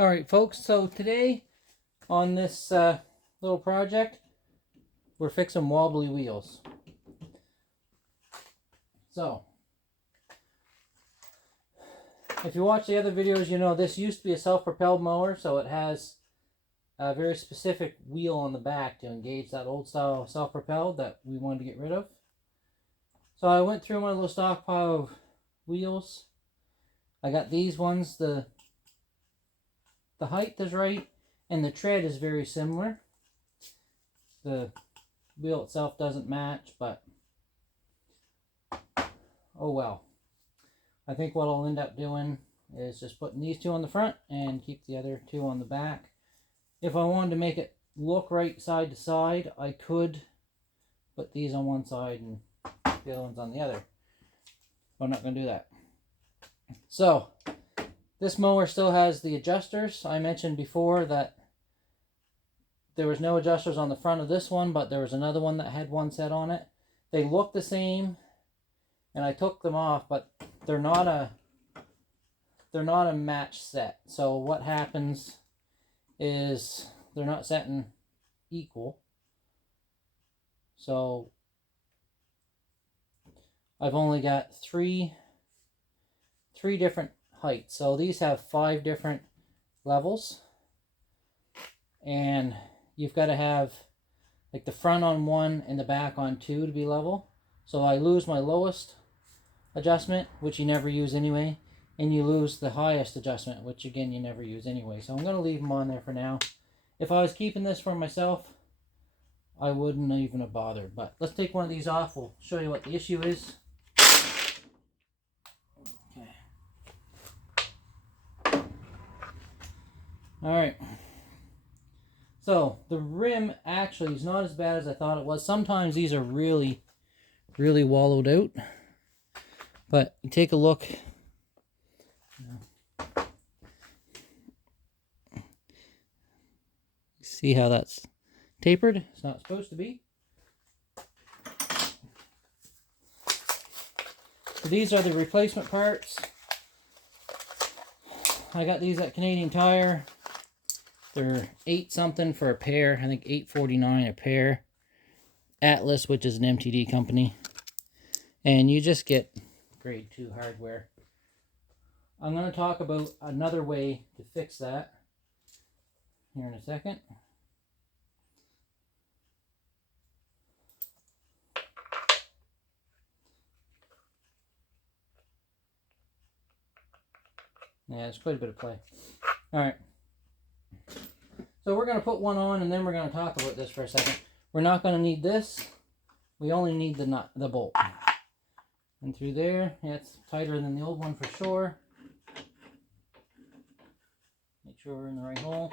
Alright folks, so today on this little project, we're fixing wobbly wheels. So, if you watch the other videos, you know this used to be a self-propelled mower, so it has a very specific wheel on the back to engage that old style self-propelled that we wanted to get rid of. So I went through my little stockpile of wheels. I got these ones, the height is right, and the tread is very similar. The wheel itself doesn't match, but oh well. I think what I'll end up doing is just putting these two on the front and keep the other two on the back. If I wanted to make it look right side to side, I could put these on one side and the other ones on the other. But I'm not going to do that. So, this mower still has the adjusters. I mentioned before that there was no adjusters on the front of this one, but there was another one that had one set on it. They look the same, and I took them off, but they're not a match set. So what happens is they're not setting equal. So I've only got three different heights. So these have 5 different levels, and you've got to have like the front on 1 and the back on 2 to be level. So I lose my lowest adjustment, which you never use anyway, and you lose the highest adjustment, which again you never use anyway. So I'm going to leave them on there for now. If I was keeping this for myself, I wouldn't even have bothered. But let's take one of these off. We'll show you what the issue is. Alright, so the rim actually is not as bad as I thought it was. Sometimes these are really wallowed out, but take a look. See how that's tapered? It's not supposed to be. So these are the replacement parts. I got these at Canadian Tire. They're $8 something for a pair. I think $8.49 a pair. Atlas, which is an MTD company. And you just get grade 2 hardware. I'm going to talk about another way to fix that here in a second. Yeah, there's quite a bit of play. Alright. So we're going to put one on, and then we're going to talk about this for a second. We're not going to need this. We only need the nut, the bolt. And through there, yeah, it's tighter than the old one for sure. Make sure we're in the right hole.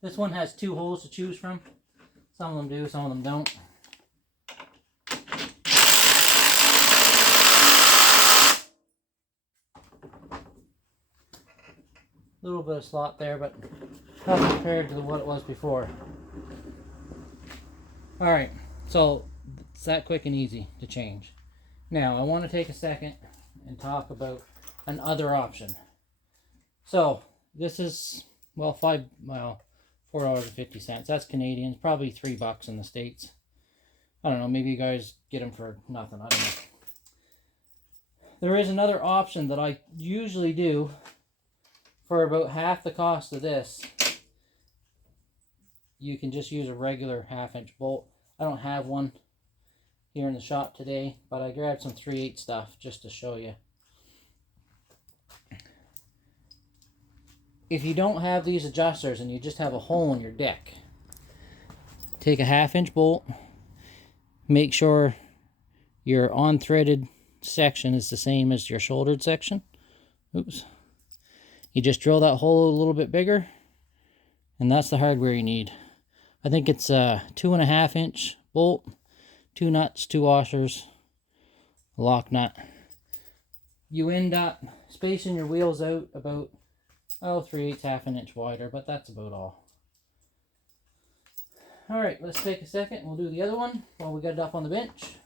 This one has 2 holes to choose from. Some of them do, some of them don't. A little bit of slot there, but not compared to what it was before. Alright, so it's that quick and easy to change. Now, I want to take a second and talk about another option. So, this is, well, $4.50. That's Canadian. Probably $3 in the States. I don't know, maybe you guys get them for nothing. I don't know. There is another option that I usually do for about half the cost of this. You can just use a regular 1/2-inch bolt. I don't have one here in the shop today, but I grabbed some 3/8 stuff just to show you. If you don't have these adjusters and you just have a hole in your deck, take a 1/2-inch bolt. Make sure your on-threaded section is the same as your shouldered section. Oops. You just drill that hole a little bit bigger, and that's the hardware you need. I think it's a 2.5-inch bolt, 2 nuts, 2 washers, a lock nut. You end up spacing your wheels out about, 3/8, 1/2 inch wider, but that's about all. Alright, let's take a second. We'll do the other one while we got it up on the bench.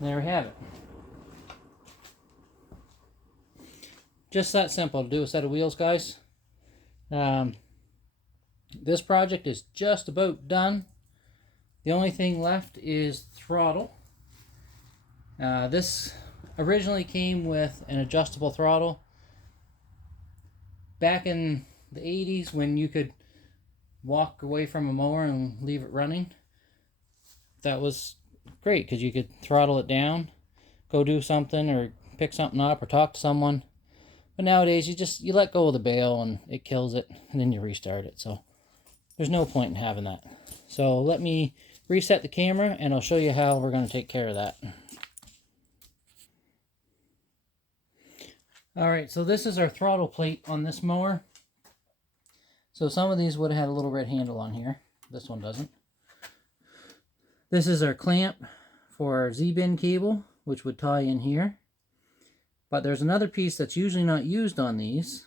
there we have it. Just that simple to do a set of wheels, guys. This project is just about done. The only thing left is throttle. This originally came with an adjustable throttle. Back in the 80s, when you could walk away from a mower and leave it running, that was great because you could throttle it down, go do something or pick something up or talk to someone. But nowadays you let go of the bail and it kills it, and then you restart it. So there's no point in having that. So let me reset the camera and I'll show you how we're going to take care of that. Alright, so this is our throttle plate on this mower. So some of these would have had a little red handle on here. This one doesn't. This is our clamp for our Z-bin cable, which would tie in here. But there's another piece that's usually not used on these.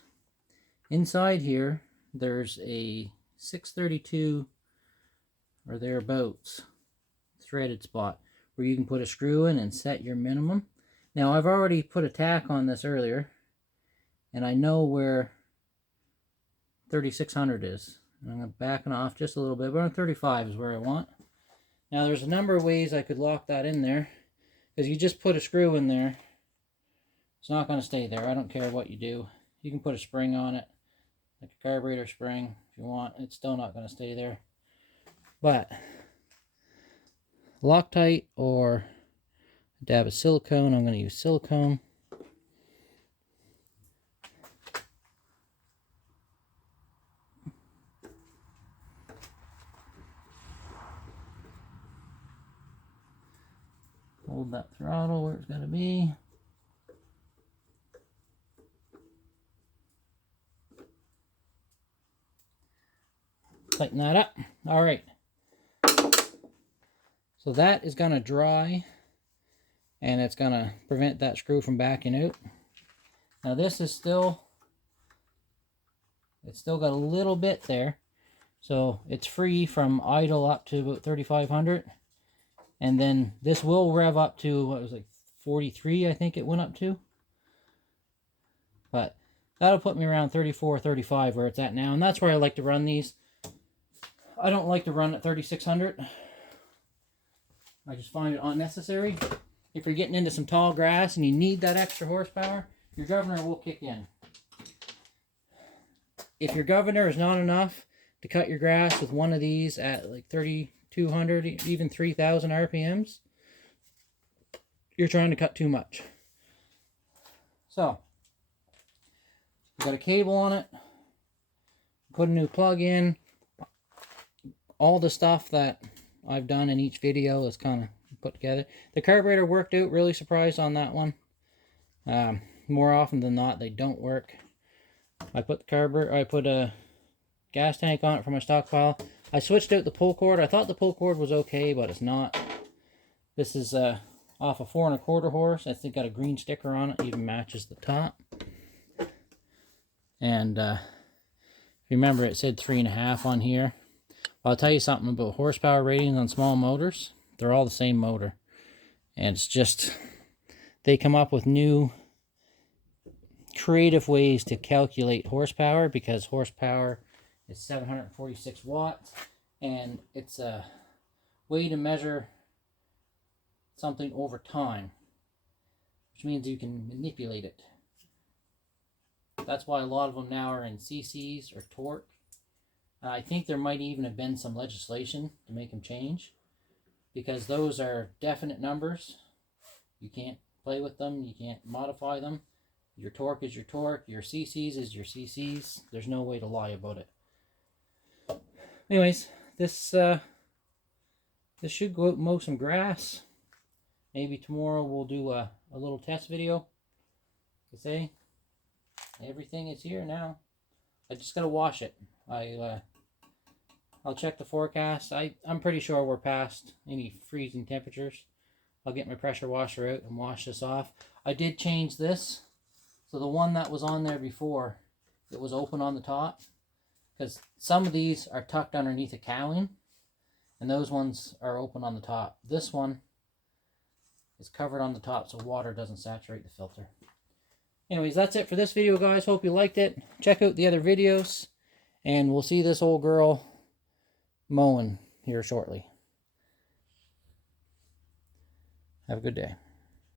Inside here, there's a 632 or thereabouts threaded spot where you can put a screw in and set your minimum. Now I've already put a tack on this earlier, and I know where 3600 is. I'm backing off just a little bit, but 35 is where I want. Now there's a number of ways I could lock that in there, because you just put a screw in there, it's not going to stay there. I don't care what you do. You can put a spring on it, like a carburetor spring if you want. It's still not going to stay there. But Loctite or a dab of silicone. I'm going to use silicone. Hold that throttle where it's got to be. Tighten that up. All right. So that is going to dry, and it's going to prevent that screw from backing out. Now this is still, it's still got a little bit there. So it's free from idle up to about 3,500. And then this will rev up to, what was it, 43, I think it went up to. But that'll put me around 34, 35 where it's at now. And that's where I like to run these. I don't like to run at 3,600. I just find it unnecessary. If you're getting into some tall grass and you need that extra horsepower, your governor will kick in. If your governor is not enough to cut your grass with one of these at like 3,200, even 3,000 RPMs, you're trying to cut too much. So, we've got a cable on it. Put a new plug in. All the stuff that I've done in each video is kind of put together. The carburetor worked out, really surprised on that one. More often than not, they don't work. I put a gas tank on it for my stockpile. I switched out the pull cord. I thought the pull cord was okay, but it's not. This is off a 4 1/4 horse. I think got a green sticker on it, even matches the top. And remember, it said 3.5 on here. I'll tell you something about horsepower ratings on small motors. They're all the same motor. And it's just, they come up with new creative ways to calculate horsepower, because horsepower is 746 watts. And it's a way to measure something over time, which means you can manipulate it. That's why a lot of them now are in cc's or torque. I think there might even have been some legislation to make them change, because those are definite numbers. You can't play with them. You can't modify them. Your torque is your torque. Your cc's is your cc's. There's no way to lie about it. Anyways, this should go out and mow some grass. Maybe tomorrow we'll do a little test video. To say everything is here now. I just gotta wash it. I'll check the forecast. I'm pretty sure we're past any freezing temperatures. I'll get my pressure washer out and wash this off. I did change this. So the one that was on there before, it was open on the top. Because some of these are tucked underneath a cowling, and those ones are open on the top. This one is covered on the top so water doesn't saturate the filter. Anyways, that's it for this video, guys. Hope you liked it. Check out the other videos, and we'll see this old girl mowing here shortly. Have a good day.